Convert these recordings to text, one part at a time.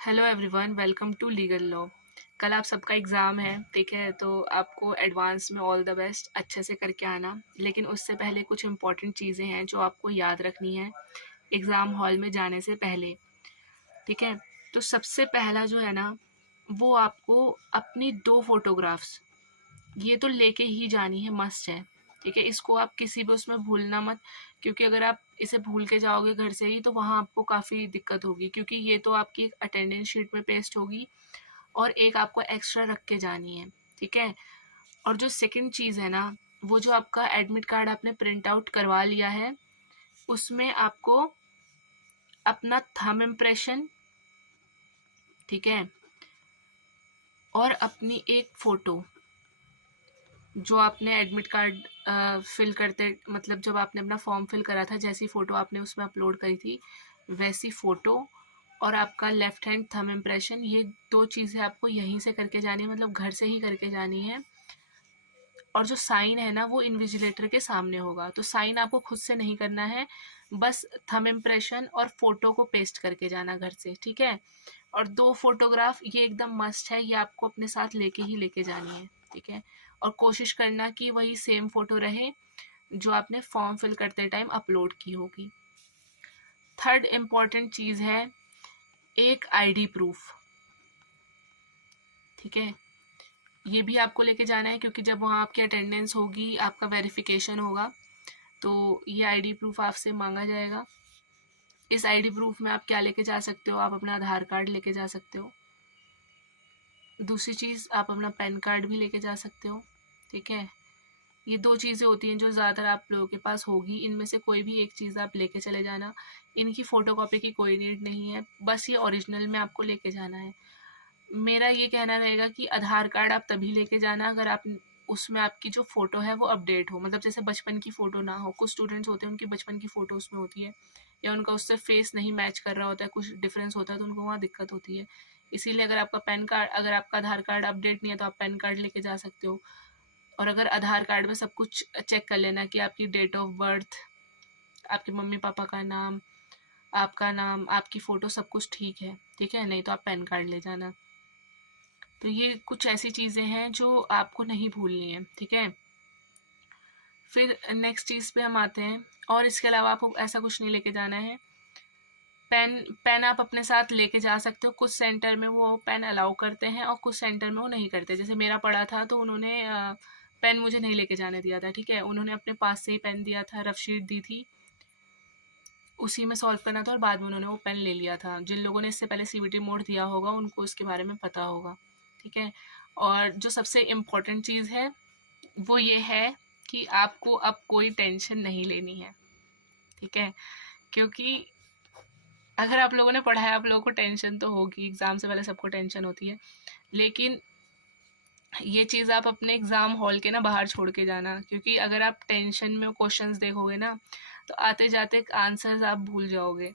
Hello everyone, welcome to legal law. कल आप सबका एग्ज़ाम है, ठीक है? तो आपको एडवांस में ऑल द बेस्ट, अच्छे से करके आना। लेकिन उससे पहले कुछ इम्पॉर्टेंट चीज़ें हैं जो आपको याद रखनी है एग्ज़ाम हॉल में जाने से पहले, ठीक है? तो सबसे पहला जो है ना, वो आपको अपनी 2 फ़ोटोग्राफ्स ये तो लेके ही जानी है, मस्ट है, ठीक है? इसको आप किसी भी उसमें भूलना मत, क्योंकि अगर आप इसे भूल के जाओगे घर से ही तो वहाँ आपको काफ़ी दिक्कत होगी, क्योंकि ये तो आपकी एक अटेंडेंस शीट में पेस्ट होगी और एक आपको एक्स्ट्रा रख के जानी है, ठीक है? और जो सेकंड चीज़ है ना, वो जो आपका एडमिट कार्ड आपने प्रिंट आउट करवा लिया है, उसमें आपको अपना थंब इम्प्रेशन, ठीक है? और अपनी एक फ़ोटो जो आपने एडमिट कार्ड फिल करते, मतलब जब आपने अपना फॉर्म फिल करा था, जैसी फ़ोटो आपने उसमें अपलोड करी थी वैसी फ़ोटो और आपका लेफ़्ट हैंड थंब इम्प्रेशन, ये 2 चीज़ें आपको यहीं से करके जानी है, मतलब घर से ही करके जानी है। और जो साइन है ना, वो इन्विजिलेटर के सामने होगा, तो साइन आपको खुद से नहीं करना है, बस थंब इम्प्रेशन और फ़ोटो को पेस्ट करके जाना घर से, ठीक है? और 2 फ़ोटोग्राफ ये एकदम मस्ट है, ये आपको अपने साथ लेके जानी है, ठीक है? और कोशिश करना कि वही सेम फ़ोटो रहे जो आपने फॉर्म फिल करते टाइम अपलोड की होगी। थर्ड इम्पॉर्टेंट चीज़ है एक आईडी प्रूफ, ठीक है? ये भी आपको लेके जाना है, क्योंकि जब वहाँ आपकी अटेंडेंस होगी, आपका वेरिफिकेशन होगा, तो ये आईडी प्रूफ आपसे मांगा जाएगा। इस आईडी प्रूफ में आप क्या लेके जा सकते हो? आप अपना आधार कार्ड लेके जा सकते हो। दूसरी चीज़, आप अपना पैन कार्ड भी लेके जा सकते हो, ठीक है? ये 2 चीज़ें होती हैं जो ज़्यादातर आप लोगों के पास होगी, इनमें से कोई भी एक चीज़ आप लेके चले जाना। इनकी फ़ोटोकॉपी की कोई नीड नहीं है, बस ये ओरिजिनल में आपको लेके जाना है। मेरा ये कहना रहेगा कि आधार कार्ड आप तभी लेके जाना अगर आप उसमें आपकी जो फ़ोटो है वो अपडेट हो, मतलब जैसे बचपन की फ़ोटो ना हो। कुछ स्टूडेंट्स होते हैं उनकी बचपन की फ़ोटो उसमें होती है, या उनका उससे फेस नहीं मैच कर रहा होता है, कुछ डिफरेंस होता है, तो उनको वहाँ दिक्कत होती है। इसीलिए अगर आपका आधार कार्ड अपडेट नहीं है तो आप पैन कार्ड लेके जा सकते हो। और अगर आधार कार्ड में सब कुछ चेक कर लेना कि आपकी डेट ऑफ बर्थ, आपके मम्मी पापा का नाम, आपका नाम, आपकी फ़ोटो सब कुछ ठीक है, ठीक है? नहीं तो आप पैन कार्ड ले जाना। तो ये कुछ ऐसी चीज़ें हैं जो आपको नहीं भूलनी है, ठीक है? फिर नेक्स्ट चीज़ पे हम आते हैं, और इसके अलावा आपको ऐसा कुछ नहीं लेके जाना है। पेन पेन आप अपने साथ लेके जा सकते हो, कुछ सेंटर में वो पेन अलाउ करते हैं और कुछ सेंटर में वो नहीं करते। जैसे मेरा पड़ा था तो उन्होंने पेन मुझे नहीं लेके जाने दिया था, ठीक है? उन्होंने अपने पास से ही पेन दिया था, रफ शीट दी थी, उसी में सॉल्व करना था और बाद में उन्होंने वो पेन ले लिया था। जिन लोगों ने इससे पहले सीबीटी मोड दिया होगा उनको इसके बारे में पता होगा, ठीक है? और जो सबसे इम्पोर्टेंट चीज़ है वो ये है कि आपको अब कोई टेंशन नहीं लेनी है, ठीक है? क्योंकि अगर आप लोगों ने पढ़ा है, आप लोगों को टेंशन तो होगी, एग्ज़ाम से पहले सबको टेंशन होती है। लेकिन ये चीज़ आप अपने एग्ज़ाम हॉल के ना बाहर छोड़ के जाना, क्योंकि अगर आप टेंशन में क्वेश्चंस देखोगे ना, तो आते जाते आंसर्स आप भूल जाओगे।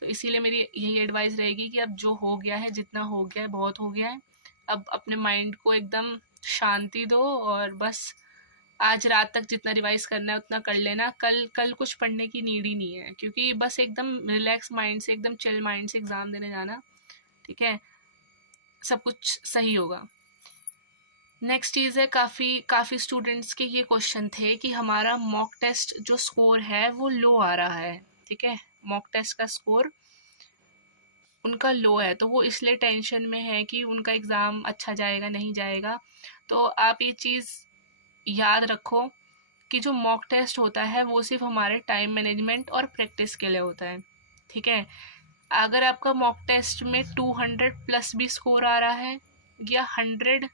तो इसीलिए मेरी यही एडवाइस रहेगी कि अब जो हो गया है, जितना हो गया है, बहुत हो गया है। अब अपने माइंड को एकदम शांति दो और बस आज रात तक जितना रिवाइज करना है उतना कर लेना। कल कल कुछ पढ़ने की नीड ही नहीं है, क्योंकि बस एकदम रिलैक्स माइंड से, एकदम चिल माइंड से एग्ज़ाम देने जाना, ठीक है? सब कुछ सही होगा। नेक्स्ट चीज़ है, काफ़ी काफ़ी स्टूडेंट्स के ये क्वेश्चन थे कि हमारा मॉक टेस्ट जो स्कोर है वो लो आ रहा है, ठीक है? मॉक टेस्ट का स्कोर उनका लो है, तो वो इसलिए टेंशन में है कि उनका एग्ज़ाम अच्छा जाएगा नहीं जाएगा। तो आप ये चीज़ याद रखो कि जो मॉक टेस्ट होता है वो सिर्फ हमारे टाइम मैनेजमेंट और प्रैक्टिस के लिए होता है, ठीक है? अगर आपका मॉक टेस्ट में 200 प्लस भी स्कोर आ रहा है या 100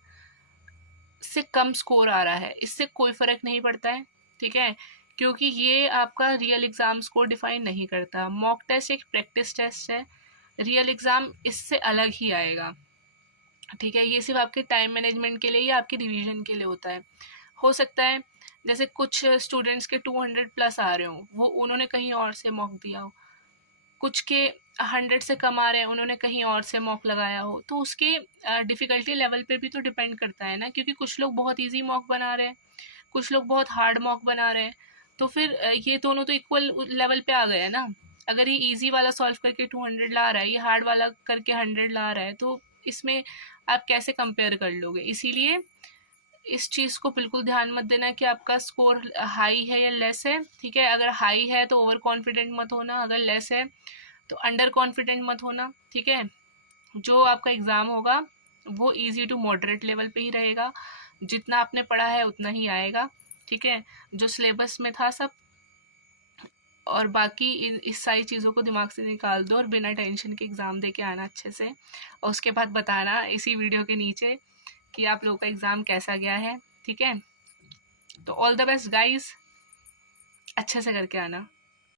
से कम स्कोर आ रहा है, इससे कोई फ़र्क नहीं पड़ता है, ठीक है? क्योंकि ये आपका रियल एग्ज़ाम स्कोर डिफ़ाइन नहीं करता। मॉक टेस्ट एक प्रैक्टिस टेस्ट है, रियल एग्ज़ाम इससे अलग ही आएगा, ठीक है? ये सिर्फ आपके टाइम मैनेजमेंट के लिए या आपके रिवीजन के लिए होता है। हो सकता है जैसे कुछ स्टूडेंट्स के 200 प्लस आ रहे हों, वो उन्होंने कहीं और से मॉक दिया हो, कुछ के 100 से कम आ रहे हैं, उन्होंने कहीं और से मॉक लगाया हो, तो उसके डिफ़िकल्टी लेवल पे भी तो डिपेंड करता है ना, क्योंकि कुछ लोग बहुत ईजी मॉक बना रहे हैं, कुछ लोग बहुत हार्ड मॉक बना रहे हैं। तो फिर ये दोनों तो इक्वल लेवल पे आ गए हैं ना। अगर ये इजी वाला सॉल्व करके 200 ला रहा है, ये हार्ड वाला करके 100 ला रहा है, तो इसमें आप कैसे कंपेयर कर लोगे। इसीलिए इस चीज़ को बिल्कुल ध्यान मत देना कि आपका स्कोर हाई है या लेस है, ठीक है। अगर हाई है तो ओवर कॉन्फिडेंट मत होना, अगर लेस है तो अंडर कॉन्फिडेंट मत होना, ठीक है। जो आपका एग्ज़ाम होगा वो इजी टू मॉडरेट लेवल पे ही रहेगा, जितना आपने पढ़ा है उतना ही आएगा, ठीक है, जो सिलेबस में था सब। और बाकी इस सारी चीज़ों को दिमाग से निकाल दो और बिना टेंशन के एग्ज़ाम दे के आना अच्छे से, और उसके बाद बताना इसी वीडियो के नीचे कि आप लोगों का एग्ज़ाम कैसा गया है, ठीक है। तो ऑल द बेस्ट गाइस, अच्छे से करके आना।